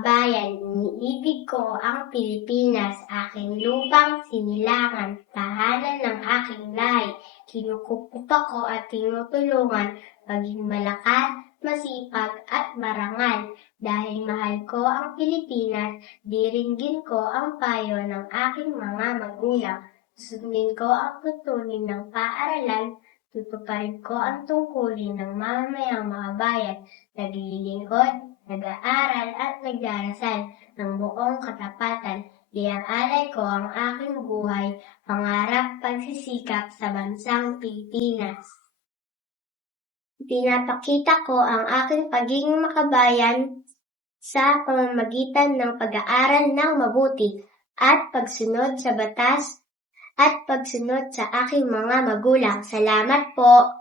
bayan, iniibig ko ang Pilipinas, aking lupang sinilangan, tahanan ng aking lahi. Kinukukup ako at tinutulungan, maging malakas, masipag at marangal. Dahil mahal ko ang Pilipinas, diringgin ko ang payo ng aking mga magulang. Sundin ko ang tuntunin ng paaralan, tutuparin ko ang tungkulin ng mamamayang mga bayan, naglilingkod, nag-aaral at nagdarasal ng buong katapatan. Iaalay ko ang aking buhay, pangarap, pagsisikap sa bansang Pilipinas. Pinapakita ko ang aking pagiging makabayan sa pamamagitan ng pag-aaral ng mabuti at pagsunod sa batas at pagsunod sa aking mga magulang. Salamat po.